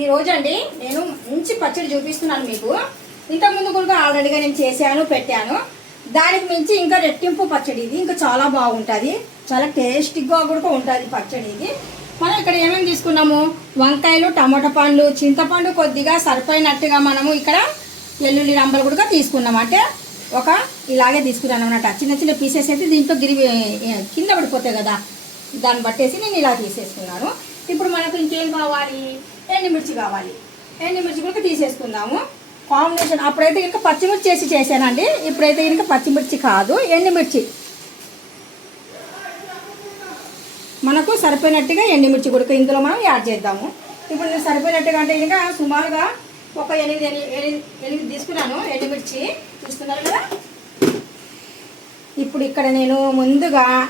ఈ రోజు అండి నేను మంచి పచ్చడి చూపిస్తున్నాను మీకు. ఇంతకుముందు కూడా ఆల్రెడీగా నేను చేశాను పెట్టాను. దానికి మించి ఇంకా రెట్టింపు పచ్చడి ఇది. ఇంకా చాలా బాగుంటుంది. చాలా టేస్టీగా కూడా ఉంటుంది పచ్చడి ఇది. మనం ఇక్కడ ఏమేమి తీసుకున్నాము? వంకాయలు టమాటా పండ్లు చింతపండు కొద్దిగా సరిపోయినట్టుగా మనము ఇక్కడ ఎల్లుల్లి రంబలు కూడా తీసుకున్నాం అంటే ఒక ఇలాగే తీసుకున్నాను అనమాట చిన్న చిన్న పీసెస్ అయితే దీంట్లో గిరివి కింద పడిపోతాయి కదా. దాన్ని బట్టేసి నేను ఇలా తీసేసుకున్నాను. ఇప్పుడు మనకు ఇంకేం కావాలి? ఎండుమిర్చి కావాలి. ఎండుమిర్చి కూడా తీసేసుకుందాము. కాంబినేషన్ అప్పుడైతే ఇంకా పచ్చిమిర్చి చేసి చేశానండి. ఇప్పుడైతే ఇంకా పచ్చిమిర్చి కాదు ఎండుమిర్చి. మనకు సరిపోయినట్టుగా ఎండుమిర్చి కూడా ఇందులో మనం యాడ్ చేద్దాము. ఇప్పుడు నేను సరిపోయినట్టుగా అంటే ఇంకా సుమారుగా ఒక ఎనిమిది ఎనిమిది ఎనిమిది ఎనిమిది తీసుకున్నాను ఎండుమిర్చి. చూస్తున్నారు కదా? ఇప్పుడు ఇక్కడ నేను ముందుగా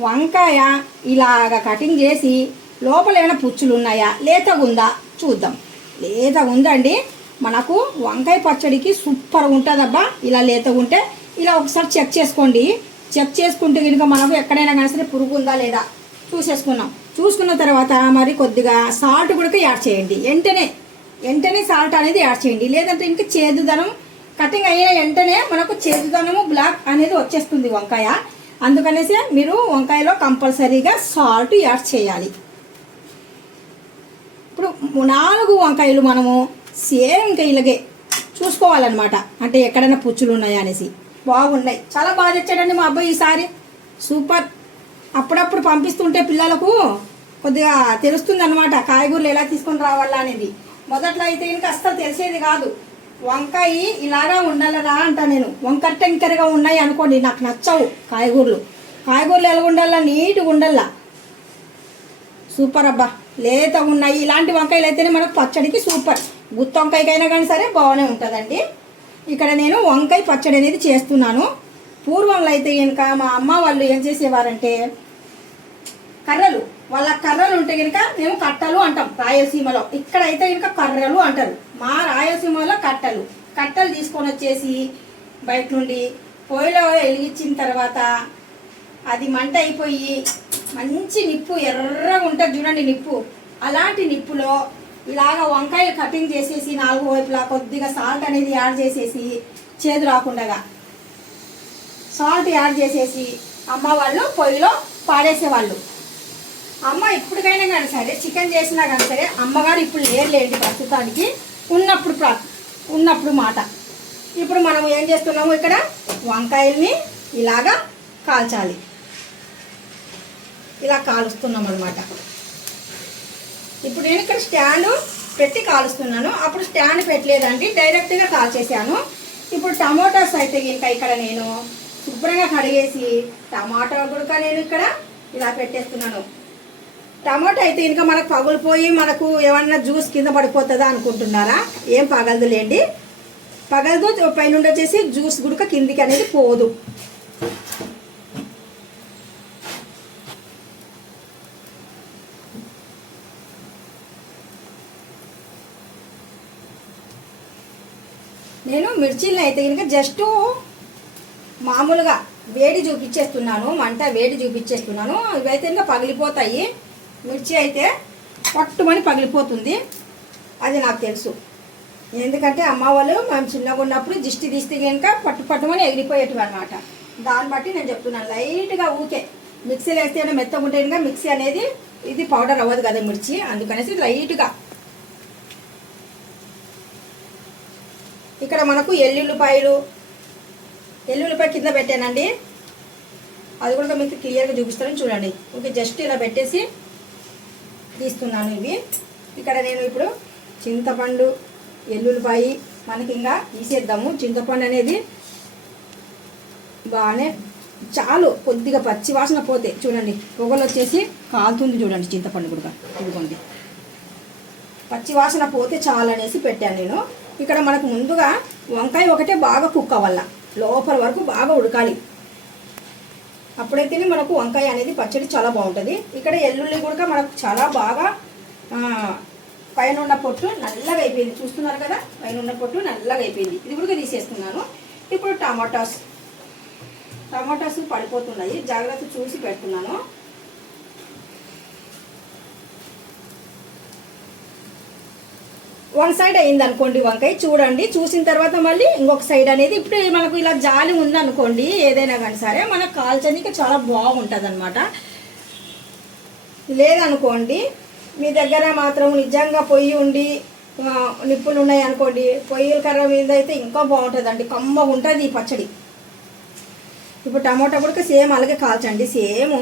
వంకాయ ఇలాగ కటింగ్ చేసి లోపల ఏమైనా పుచ్చులు ఉన్నాయా లేతగా ఉందా చూద్దాం. లేతగా ఉందండి మనకు వంకాయ పచ్చడికి సూపర్ ఉంటుందబ్బా. ఇలా లేతగా ఉంటే ఇలా ఒకసారి చెక్ చేసుకోండి. చెక్ చేసుకుంటే కనుక మనకు ఎక్కడైనా కానీ సరే పురుగు ఉందా లేదా? చూసేసుకున్నాం చూసుకున్న తర్వాత మరి కొద్దిగా సాల్ట్ కూడా యాడ్ చేయండి. వెంటనే వెంటనే సాల్ట్ అనేది యాడ్ చేయండి. లేదంటే ఇంకా చేదుదనం కటింగ్ అయిన వెంటనే మనకు చేదుదనము బ్లాక్ అనేది వచ్చేస్తుంది వంకాయ. అందుకనేసి మీరు వంకాయలో కంపల్సరీగా సాల్ట్ యాడ్ చేయాలి. ఇప్పుడు నాలుగు వంకాయలు మనము సేమ్ ఇంకా ఇలాగే చూసుకోవాలన్నమాట. అంటే ఎక్కడైనా పుచ్చులు ఉన్నాయా అనేసి. బాగున్నాయి. చాలా బాగా తెచ్చాడండి మా అబ్బాయి ఈసారి. సూపర్. అప్పుడప్పుడు పంపిస్తుంటే పిల్లలకు కొద్దిగా తెలుస్తుంది అనమాట కాయగూరలు ఎలా తీసుకొని రావాలా అనేది. మొదట్లో అయితే ఇంకా అస్సలు తెలిసేది కాదు. వంకాయ ఇలాగా ఉండాలరా అంట నేను. వంకర టెంకరగా ఉన్నాయి అనుకోండి నాకు నచ్చవు కాయగూరలు. కాయగూరలు ఎలా ఉండాలా? నీట్గా ఉండాలా. సూపర్ అబ్బా. లేత ఉన్నాయి. ఇలాంటి వంకాయలు అయితేనే మనకు పచ్చడికి సూపర్. గుత్తి వంకాయకైనా కానీ సరే బాగానే ఉంటుందండి. ఇక్కడ నేను వంకాయ పచ్చడి అనేది చేస్తున్నాను. పూర్వంలో అయితే కనుక మా అమ్మ వాళ్ళు ఏం చేసేవారంటే కర్రలు వాళ్ళ కర్రలు ఉంటే కనుక మేము కట్టలు అంటాం రాయలసీమలో. ఇక్కడైతే కనుక కర్రలు అంటారు. మా రాయలసీమలో కట్టలు. కట్టలు తీసుకొని వచ్చేసి బయట నుండి పొయ్యిలో వెలిగించిన తర్వాత అది మంట అయిపోయి మంచి నిప్పు ఎర్రగా ఉంటుంది చూడండి నిప్పు. అలాంటి నిప్పులో ఇలాగ వంకాయలు కటింగ్ చేసేసి నాలుగు వైపులా కొద్దిగా సాల్ట్ అనేది యాడ్ చేసేసి చేదు రాకుండా సాల్ట్ యాడ్ చేసేసి అమ్మ వాళ్ళు పొయ్యిలో పాడేసేవాళ్ళు. అమ్మ ఇప్పటికైనా కానీ సరే చికెన్ చేసినా కానీ సరే అమ్మగారు ఇప్పుడు లేరులేండి ప్రస్తుతానికి. ఉన్నప్పుడు ఉన్నప్పుడు మాట. ఇప్పుడు మనం ఏం చేస్తున్నాము ఇక్కడ? వంకాయల్ని ఇలాగా కాల్చాలి. ఇలా కాలుస్తున్నాం అనమాట ఇప్పుడు నేను ఇక్కడ స్టాండ్ పెట్టి కాలుస్తున్నాను. అప్పుడు స్టాండ్ పెట్టలేదండి. డైరెక్ట్గా కాల్చేసాను ఇప్పుడు టమాటాస్ అయితే ఇంకా ఇక్కడ నేను శుభ్రంగా కడిగేసి టమాటా గుడక నేను ఇక్కడ ఇలా పెట్టేస్తున్నాను. టమాటా అయితే ఇంకా మనకు పగులిపోయి మనకు ఏమన్నా జ్యూస్ కింద పడిపోతుందా అనుకుంటున్నారా? ఏం పగలదులేండి. పగలదు పైన వచ్చేసి జ్యూస్ గుడక కిందికి అనేది పోదు నేను మిర్చీలను అయితే కనుక జస్ట్ మామూలుగా వేడి చూపించేస్తున్నాను మంట వేడి చూపించేస్తున్నాను ఇవైతే ఇంకా పగిలిపోతాయి. మిర్చి అయితే పట్టుమని పగిలిపోతుంది. అది నాకు తెలుసు. ఎందుకంటే అమ్మ వాళ్ళు మేము చిన్నగా ఉన్నప్పుడు దిష్టి తీస్తే కనుక పట్టు పట్టుమని ఎగిరిపోయేటివి అనమాట దాన్ని బట్టి నేను చెప్తున్నాను. లైట్గా ఊకే మిక్సీలో వేస్తే మెత్తగా ఉంటే కనుక మిక్సీ అనేది ఇది పౌడర్ అవ్వదు కదా మిర్చి. అందుకనేసి లైట్గా ఇక్కడ మనకు ఎల్లుల్లిపాయలు ఎల్లుల్లిపాయ కింద పెట్టానండి. అది కూడా మీకు క్లియర్గా చూపిస్తాను చూడండి. ఓకే జస్ట్ ఇలా పెట్టేసి తీస్తున్నాను ఇవి. ఇక్కడ నేను ఇప్పుడు చింతపండు ఎల్లుల్లిపాయ మనకి ఇంకా తీసేద్దాము. చింతపండు అనేది బాగానే చాలు కొద్దిగా పచ్చి వాసన పోతే చూడండి. పొగలు వచ్చేసి కాలుతుంది చూడండి చింతపండు కూడా. ఇదిగోండి. పచ్చి వాసన పోతే చాలు అనేసి పెట్టాను నేను. ఇక్కడ మనకు ముందుగా వంకాయ ఒకటే బాగా కుక్ అవ్వాల లోపల వరకు బాగా ఉడకాలి. అప్పుడైతేనే మనకు వంకాయ అనేది పచ్చడి చాలా బాగుంటుంది. ఇక్కడ ఎల్లుల్లి కూడా మనకు చాలా బాగా పైన ఉన్న పొట్టు నల్లగా అయిపోయింది. చూస్తున్నారు కదా? పైన ఉన్న పొట్టు నల్లగా అయిపోయింది. ఇది కూడా తీసేస్తున్నాను. ఇప్పుడు టమాటాస్. టమాటాస్ పడిపోతున్నాయి. జాగ్రత్త చూసి పెడుతున్నాను. వన్ సైడ్ అయింది అనుకోండి వంకాయ చూడండి. చూసిన తర్వాత మళ్ళీ ఇంకొక సైడ్ అనేది ఇప్పుడు మనకు ఇలా జాలి ఉందనుకోండి ఏదైనా కానీ సరే మనకు కాల్చడానికి చాలా బాగుంటుంది అనమాట లేదనుకోండి మీ దగ్గర మాత్రం నిజంగా పొయ్యి ఉండి నిప్పులు ఉన్నాయి అనుకోండి పొయ్యిల కర్ర మీద అయితే ఇంకా బాగుంటుందండి. కమ్మగా ఉంటుంది ఈ పచ్చడి. ఇప్పుడు టమోటా కూడా సేమ్ అలాగే కాల్చండి. సేమ్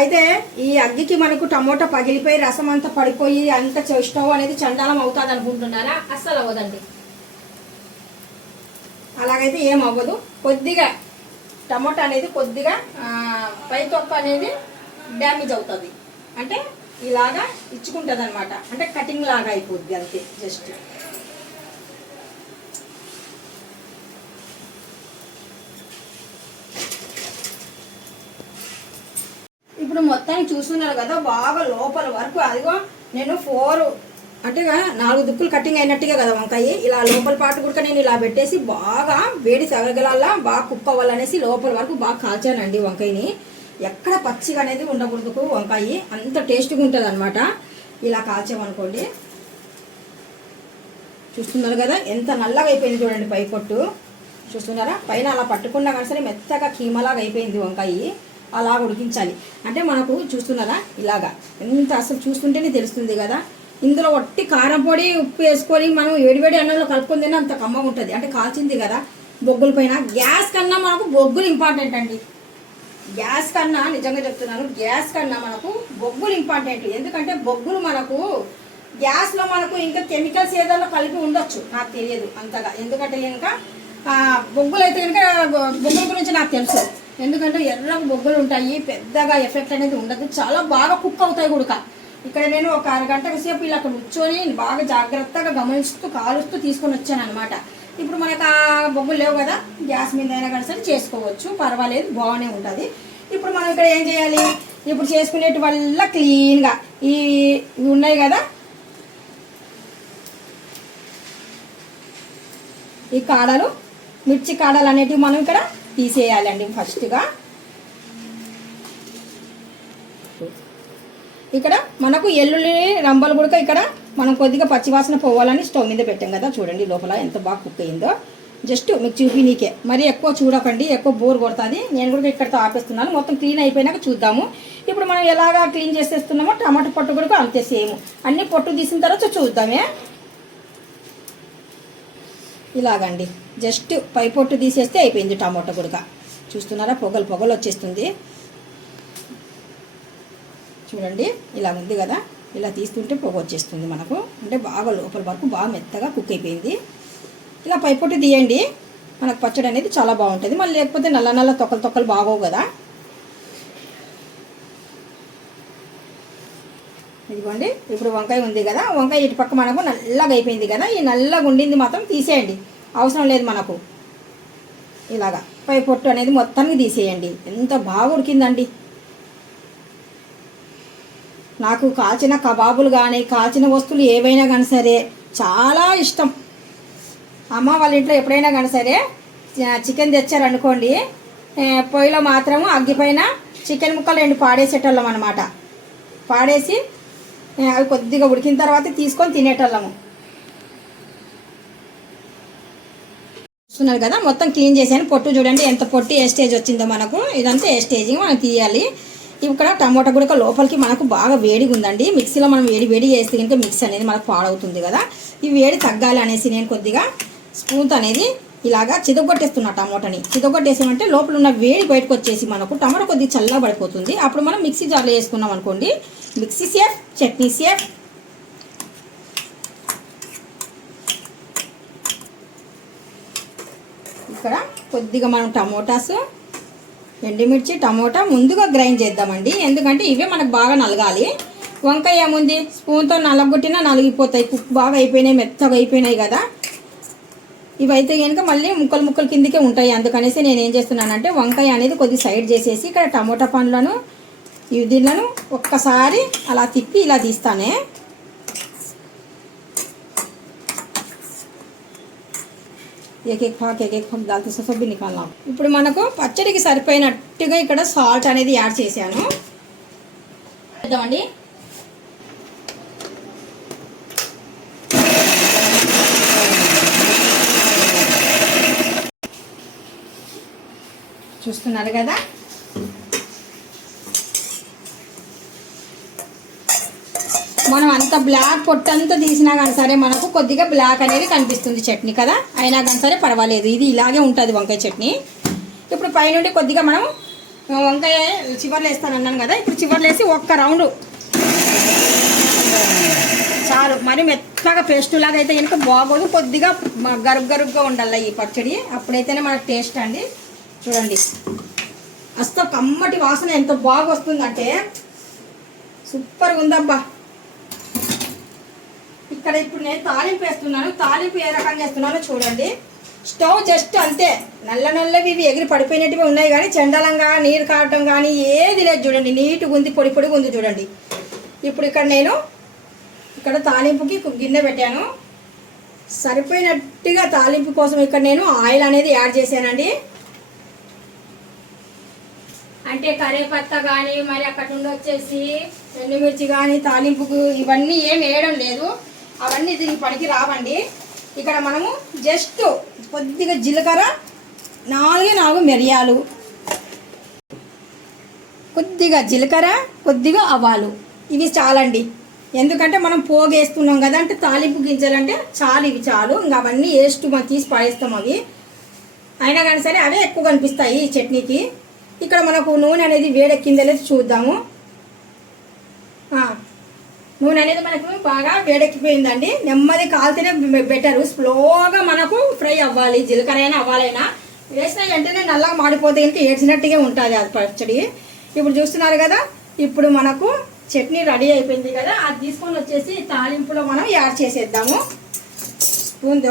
అయితే ఈ అగ్గికి మనకు టమోటా పగిలిపోయి రసం అంతా పడిపోయి అంత స్టవ్ అనేది చండాలం అవుతుంది అనుకుంటున్నారా? అస్సలు అవ్వదండి. అలాగైతే ఏం అవ్వదు. కొద్దిగా టమోటా అనేది కొద్దిగా పై తొక్క అనేది డ్యామేజ్ అవుతుంది. అంటే ఇలాగా ఇచ్చుకుంటుంది అనమాట అంటే కటింగ్ లాగా అయిపోద్ది అంతే జస్ట్. ఇప్పుడు మొత్తానికి చూస్తున్నారు కదా బాగా లోపల వరకు అదిగో నేను ఫోర్ అంటే నాలుగు దుక్కులు కటింగ్ అయినట్టుగా కదా వంకాయ. ఇలా లోపల పాటు కూడా నేను ఇలా పెట్టేసి బాగా వేడి సగగలల్లా బాగా కుక్ అవ్వాలనేసి లోపల వరకు బాగా కాల్చానండి వంకాయని. ఎక్కడ పచ్చిగా అనేది ఉండకూడదు వంకాయ. అంత టేస్ట్గా ఉంటుంది అనమాట ఇలా కాల్చామనుకోండి. చూస్తున్నారు కదా ఎంత నల్లగా అయిపోయింది చూడండి పై పొట్టు చూస్తున్నారా? పైన అలా పట్టుకున్నా కానీ సరే మెత్తగా కీమలాగా అయిపోయింది వంకాయ. అలా ఉడికించాలి. అంటే మనకు చూస్తున్నారా? ఇలాగా. ఎంత అసలు చూస్తుంటేనే తెలుస్తుంది కదా. ఇందులో వట్టి కారం పొడి ఉప్పు వేసుకొని మనం వేడివేడి అన్నంలో కలుపుకుంది అంత కమ్మగా ఉంటుంది. అంటే కాల్చింది కదా బొగ్గుల పైన. గ్యాస్ కన్నా మనకు బొగ్గులు ఇంపార్టెంట్ అండి. గ్యాస్ కన్నా నిజంగా చెప్తున్నాను గ్యాస్ కన్నా మనకు బొగ్గులు ఇంపార్టెంట్ ఎందుకంటే బొగ్గులు మనకు గ్యాస్లో మనకు ఇంకా కెమికల్స్ ఏదైనా కలిపి ఉండొచ్చు. నాకు తెలియదు అంతగా. ఎందుకంటే ఇంకా బొగ్గులు అయితే కనుక బొగ్గుల గురించి నాకు తెలుసు. ఎందుకంటే ఎర్ర బొగ్గులు ఉంటాయి పెద్దగా ఎఫెక్ట్ అనేది ఉండదు. చాలా బాగా కుక్ అవుతాయి కూడా ఇక్కడ నేను ఒక అరగంట సేపు ఇలా అక్కడ కూర్చొని బాగా జాగ్రత్తగా గమనిస్తూ కాలుస్తూ తీసుకొని వచ్చాను అనమాట ఇప్పుడు మనకు ఆ బొగ్గులు లేవు కదా గ్యాస్ మీద అయినా కానీ సరే చేసుకోవచ్చు. పర్వాలేదు బాగానే ఉంటుంది. ఇప్పుడు మనం ఇక్కడ ఏం చేయాలి? ఇప్పుడు చేసుకునేటి వల్ల క్లీన్గా ఈ ఇవి ఉన్నాయి కదా ఈ కాడలు మిర్చి కాడలు అనేటివి మనం ఇక్కడ తీసేయాలండి ఫస్ట్గా. ఇక్కడ మనకు ఎల్లుల్లి రంబలు కూడా ఇక్కడ మనం కొద్దిగా పచ్చివాసన పోవాలని స్టవ్ మీద పెట్టాం కదా చూడండి లోపల ఎంత బాగా కుక్ అయిందో. జస్ట్ మీకు చూపి నీకే మరి ఎక్కువ చూడకండి ఎక్కువ బోర్ కొడుతుంది. నేను కూడా ఇక్కడతో ఆపేస్తున్నాను. మొత్తం క్లీన్ అయిపోయినాక చూద్దాము. ఇప్పుడు మనం ఎలాగా క్లీన్ చేసేస్తున్నామో టమాటా పొట్టు కూడా అంతే సేమ్. అన్ని పొట్టు తీసిన తర్వాత చూద్దామే. ఇలాగండి. జస్ట్ పై పొట్టు తీసేస్తే అయిపోయింది టమాటో గుడక. చూస్తున్నారా? పొగలు పొగలు వచ్చేస్తుంది. చూడండి ఇలా ఉంది కదా? ఇలా తీస్తుంటే పొగ వచ్చేస్తుంది మనకు. అంటే బాగా లోపల వరకు బాగా మెత్తగా కుక్ అయిపోయింది. ఇలా పై పొట్టు తీయండి. మనకు పచ్చడి అనేది చాలా బాగుంటుంది. మళ్ళీ లేకపోతే నల్ల నల్ల తొక్కలు తొక్కలు బాగోవు కదా? ఇదిగోండి ఇప్పుడు వంకాయ ఉంది కదా? వంకాయ ఇటు పక్క మనకు నల్లగా అయిపోయింది కదా? ఈ నల్లగా ఉండింది మాత్రం తీసేయండి. అవసరం లేదు మనకు. ఇలాగా పై పొట్టు అనేది మొత్తానికి తీసేయండి. ఎంత బాగా ఉడికిందండి. నాకు కాల్చిన కబాబులు కానీ కాల్చిన వస్తువులు ఏవైనా కానీ సరే చాలా ఇష్టం. అమ్మ వాళ్ళ ఇంట్లో ఎప్పుడైనా కానీ సరే చికెన్ తెచ్చారనుకోండి పొయ్యిలో మాత్రము అగ్గిపైన చికెన్ ముక్కలు రెండు పాడేసేటోళ్ళం అనమాట పాడేసి అవి కొద్దిగా ఉడికిన తర్వాత తీసుకొని తినేటోళ్ళము. చూస్తున్నారు కదా మొత్తం క్లీన్ చేశాను. పొట్టు చూడండి ఎంత పొట్టు ఏ స్టేజ్ వచ్చిందో మనకు. ఇదంతా ఏ స్టేజింగ్ మనం తీయాలి ఇక్కడ టమోటా కూడా లోపలికి మనకు బాగా వేడిగా ఉందండి. మిక్సీలో మనం వేడి వేడి చేస్తే కనుక మిక్సీ అనేది మనకు పాడవుతుంది కదా. ఈ వేడి తగ్గాలి అనేసి నేను కొద్దిగా స్పూన్తో అనేది ఇలాగా చిదగొట్టేస్తున్నా టమోటాని. చిదగొట్టేసామంటే లోపల ఉన్న వేడి బయటకు వచ్చేసి మనకు టమాటా కొద్దిగా చల్లగా పడిపోతుంది అప్పుడు మనం మిక్సీ జార్లో వేసుకున్నాం అనుకోండి. మిక్సీ సేఫ్ చట్నీ సేఫ్ ఇక్కడ కొద్దిగా మనం టమోటాస్ ఎండుమిర్చి టమోటా ముందుగా గ్రైండ్ చేద్దామండి. ఎందుకంటే ఇవే మనకు బాగా నలగాలి. వంకాయ ఏముంది? స్పూన్తో నలగొట్టినా నలిగిపోతాయి. కుక్ బాగా అయిపోయినాయి మెత్తగా అయిపోయినాయి కదా. ఇవైతే కనుక మళ్ళీ ముక్కలు ముక్కలు కిందకే ఉంటాయి. అందుకనేసి నేను ఏం చేస్తున్నానంటే వంకాయ అనేది కొద్ది సైడ్ చేసేసి ఇక్కడ టమోటా పండ్లను ఇవి దీనిలను ఒక్కసారి అలా తిప్పి ఇలా తీస్తానే. ఏక ఏక పాక్ ఏక ఏక పాక్ దాల్తో సబ్బి నికాలనా ఇప్పుడు మనకు పచ్చడికి సరిపోయినట్టుగా ఇక్కడ సాల్ట్ అనేది యాడ్ చేశాను. చేద్దామండి. చూస్తున్నారు కదా? మనం అంత బ్లాక్ పొట్టంతా తీసినా కానీ సరే మనకు కొద్దిగా బ్లాక్ అనేది కనిపిస్తుంది చట్నీ కదా? అయినా కానీ సరే పర్వాలేదు. ఇది ఇలాగే ఉంటుంది వంకాయ చట్నీ. ఇప్పుడు పైనుండి కొద్దిగా మనం వంకాయ చివర్లు వేస్తాను అన్నాను కదా? ఇప్పుడు చివర్లు వేసి ఒక్క రౌండ్. చాలు. మరి మెత్తగా పేస్ట్ లాగా అయితే కనుక బాగోదు. కొద్దిగా మ- గరుగ్ గరుగ్గా ఉండాలి ఈ పచ్చడి. అప్పుడైతేనే మనకు టేస్ట్ అండి. చూడండి. అస్త కమ్మటి వాసన ఎంత బాగా వస్తుందంటే సూపర్గా ఉందబ్బా ఇక్కడ ఇప్పుడు నేను తాలింపు వేస్తున్నాను తాలింపు ఏ రకంగా వేస్తున్నానో చూడండి. స్టవ్ జస్ట్ అంతే. నల్ల నల్లవి ఇవి ఎగిరి పడిపోయినట్టుగా ఉన్నాయి కానీ చండలంగా నీరు కారటం కానీ ఏది లేదు చూడండి. నీట్గా ఉంది పొడి పొడిగా ఉంది చూడండి. ఇప్పుడు ఇక్కడ నేను ఇక్కడ తాలింపుకి గిన్నె పెట్టాను. సరిపోయినట్టుగా తాలింపు కోసం ఇక్కడ నేను ఆయిల్ అనేది యాడ్ చేశానండి. అంటే కరేపత్త కానీ మరి అక్కడ నుండి వచ్చేసి ఎండుమిర్చి కానీ తాలింపుకు ఇవన్నీ ఏం వేయడం లేదు. అవన్నీ దీనికి పనికి రావండి. ఇక్కడ మనము జస్ట్ కొద్దిగా జీలకర్ర నాలుగే నాలుగు మిరియాలు. కొద్దిగా జీలకర్ర కొద్దిగా ఆవాలు. ఇవి చాలండి. ఎందుకంటే మనం పోగేస్తున్నాం కదా అంటే తాలింపు గింజలంటే చాలు ఇవి చాలు. ఇంకా అవన్నీ వేస్ట్ మనం తీసి పడేస్తాం అవి. అయినా కానీ సరే అవే ఎక్కువ కనిపిస్తాయి ఈ చట్నీకి. ఇక్కడ మనకు నూనె అనేది వేడెక్కిందనేది చూద్దాము. నూనె అనేది మనకు బాగా వేడెక్కిపోయిందండి. నెమ్మది కాల్తేనే బెటర్ స్లోగా మనకు ఫ్రై అవ్వాలి జీలకర్ర అయినా అవ్వాలైనా వేసిన వెంటనే నల్లగా మాడిపోతే ఇంత ఏడ్చినట్టుగా ఉంటుంది అది పచ్చడి. ఇప్పుడు చూస్తున్నారు కదా ఇప్పుడు మనకు చట్నీ రెడీ అయిపోయింది కదా అది తీసుకొని వచ్చేసి తాలింపులో మనం యాడ్ చేసేద్దాము. స్పూన్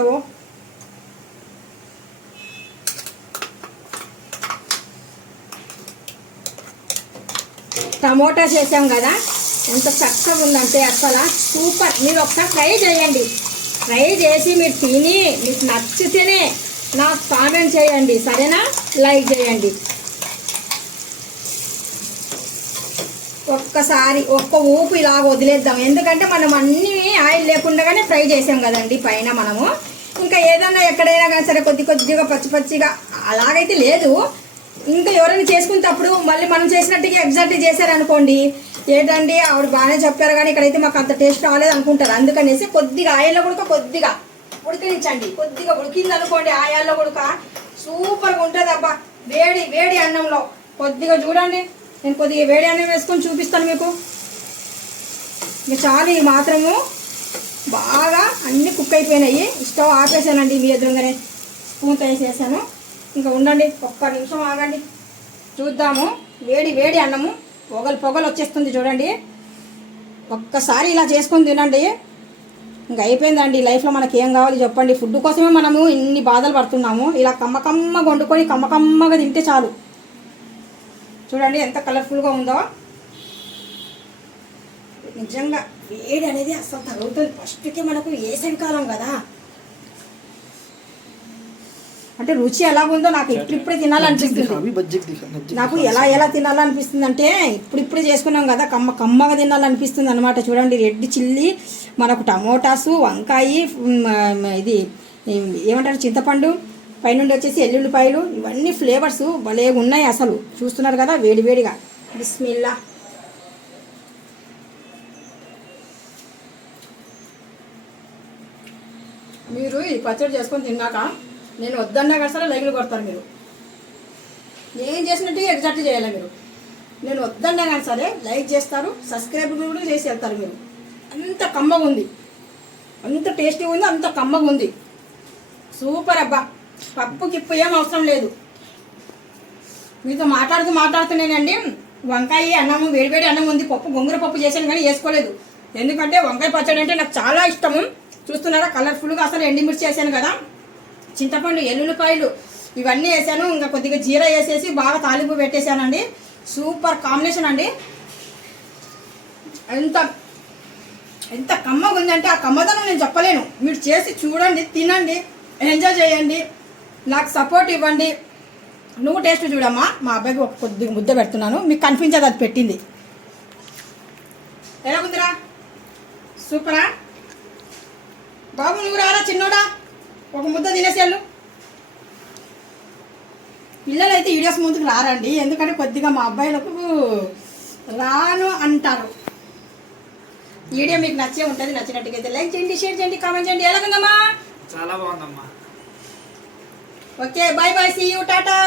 టమోటా చేసాం కదా. ఎంత చక్కగా ఉందంటే అసలు సూపర్. మీరు ఒకసారి ట్రై చేయండి. ట్రై చేసి మీరు తిని మీకు నచ్చితేనే నాకు కామెంట్ చేయండి. సరేనా? లైక్ చేయండి. ఒక్కసారి ఒక్క ఊపు ఇలా వదిలేద్దాం. ఎందుకంటే మనం అన్నీ ఆయిల్ లేకుండానే ఫ్రై చేసాం కదండి పైన మనము. ఇంకా ఏదన్నా ఎక్కడైనా కానీ సరే కొద్ది కొద్దిగా పచ్చి పచ్చిగా అలాగైతే లేదు. ఇంకా ఎవరైనా చేసుకునేటప్పుడు మళ్ళీ మనం చేసినట్టుగా ఎగ్జాక్ట్ చేశారనుకోండి ఏంటండి ఆవిడ బాగానే చెప్పారు కానీ ఇక్కడైతే మాకు అంత టేస్ట్ రాలేదు అనుకుంటారు. అందుకనేసి కొద్దిగా ఆయిల్లో కూడా కొద్దిగా ఉడికించండి కొద్దిగా ఉడికింది అనుకోండి ఆయాల్లో కూడా సూపర్గా ఉంటుంది అబ్బా. వేడి వేడి అన్నంలో. కొద్దిగా చూడండి. నేను కొద్దిగా వేడి అన్నం వేసుకొని చూపిస్తాను మీకు. ఇంకా చాలు ఈ మాత్రము. బాగా అన్ని కుక్ అయిపోయినాయి. స్టవ్ ఆపేసానండి మీ ఎదురుగానే. స్పూన్తో వేసేసాను. ఇంకా ఉండండి ఒక్క నిమిషం ఆగండి. చూద్దాము. వేడి వేడి అన్నము. పొగలు పొగలు వచ్చేస్తుంది చూడండి. ఒక్కసారి ఇలా చేసుకొని తినండి. ఇంకా అయిపోయిందండి. లైఫ్లో మనకి ఏం కావాలి చెప్పండి. ఫుడ్ కోసమే మనము ఇన్ని బాధలు పడుతున్నాము. ఇలా కమ్మకమ్మగా వండుకొని కమ్మకమ్మగా తింటే చాలు. చూడండి ఎంత కలర్ఫుల్గా ఉందో. నిజంగా వేడి అనేది అసలు తగ్గుతుంది ఫస్ట్కి మనకు వేసవి కాలం కదా. అంటే రుచి ఎలా ఉందో నాకు ఇప్పుడిప్పుడే తినాలనిపిస్తుంది. నాకు ఎలా ఎలా తినాలనిపిస్తుంది అంటే ఇప్పుడిప్పుడే చేసుకున్నాం కదా కమ్మ కమ్మగా తినాలనిపిస్తుంది అనమాట చూడండి రెడ్ చిల్లి మనకు టమోటాసు వంకాయ ఇది ఏమంటారు చింతపండు పైనుండి వచ్చేసి ఎల్లుల్లిపాయలు ఇవన్నీ ఫ్లేవర్స్ భలే ఉన్నాయి అసలు. చూస్తున్నారు కదా వేడివేడిగా బిస్మిల్లా. మీరు ఈ పచ్చడి చేసుకొని తిన్నాక నేను వద్దన్నా కదా సరే లైకులు కొడతారు మీరు. నేను చేసినట్టు ఎగ్జాక్ట్ చేయాలి మీరు? నేను వద్దన్నా కానీ సరే లైక్ చేస్తారు సబ్స్క్రైబ్ కూడా చేసి వెళ్తారు మీరు. అంత కమ్మగా ఉంది. అంత టేస్టీగా ఉంది అంత కమ్మగా ఉంది. సూపర్ అబ్బా. పప్పు కిప్పు ఏం అవసరం లేదు. మీతో మాట్లాడుతూ మాట్లాడుతున్నానండి. వంకాయ అన్నము వేడివేడి అన్నం ఉంది. పప్పు గొంగుర పప్పు చేశాను కానీ వేసుకోలేదు. ఎందుకంటే వంకాయ పచ్చడి అంటే నాకు చాలా ఇష్టము. చూస్తున్నారా? కలర్ఫుల్గా అసలు ఎండిమిర్చి చేశాను కదా. చింతపండు ఎల్లుల్లిపాయలు ఇవన్నీ వేసాను. ఇంకా కొద్దిగా జీరా వేసేసి బాగా తాలింపు పెట్టేశానండి. సూపర్ కాంబినేషన్ అండి. ఎంత ఎంత కమ్మగా ఉందంటే ఆ కమ్మదనం నేను చెప్పలేను. మీరు చేసి చూడండి తినండి ఎంజాయ్ చేయండి. నాకు సపోర్ట్ ఇవ్వండి. నువ్వు టేస్ట్ చూడమ్మా. మా అబ్బాయికి ఒక కొద్దిగా ముద్ద పెడుతున్నాను. మీకు కనిపించదు అది పెట్టింది. ఎలా ఉందిరా? సూపరా? బాబు నువ్వు రారా చిన్నోడా? ఒక ముద్ద తినేసేళ్ళు పిల్లలు అయితే వీడియోస్ ముందుకు రారండి. ఎందుకంటే కొద్దిగా మా అబ్బాయిలకు రాను అంటారు. వీడియో మీకు నచ్చే ఉంటుంది నచ్చినట్టుగా అయితే లైక్ చేయండి షేర్ చేయండి కామెంట్ చేయండి. ఎలాగుందమ్మా? చాలా బాగుందమ్మా. Okay bye bye see you Tata.